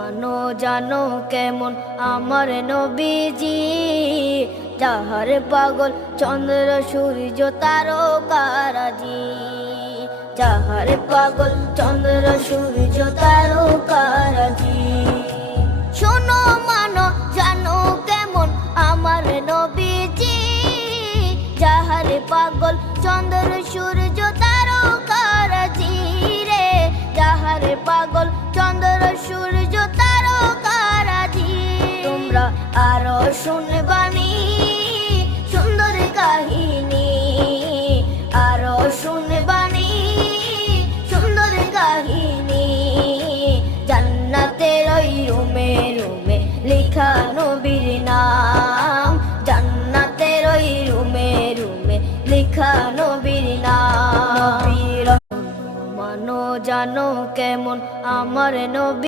মানো জানো কেমন আমার নবীজি, যাহার পাগল চন্দ্র সূর্য তারকারাজি, যাহার পাগল চন্দ্র সূর্য তারকারাজি। শোনো মানো জানো কেমন আমার নবীজি, যাহার পাগল চন্দ্র সূর্য তারকারাজি রে, যাহার পাগল চন্দ্র সূর্য তারকারাজি। তোমরা আরো শুনবানি সুন্দর কাহিনী, আরো শুনবানি সুন্দর কাহিনী। জান্নাতের ওই রুমে রুমে লেখা নবীর নাম, জান্নাতের ওই রুমে রুমে লেখা নবীর নাম। মানো জানো কেমন আমার নবী।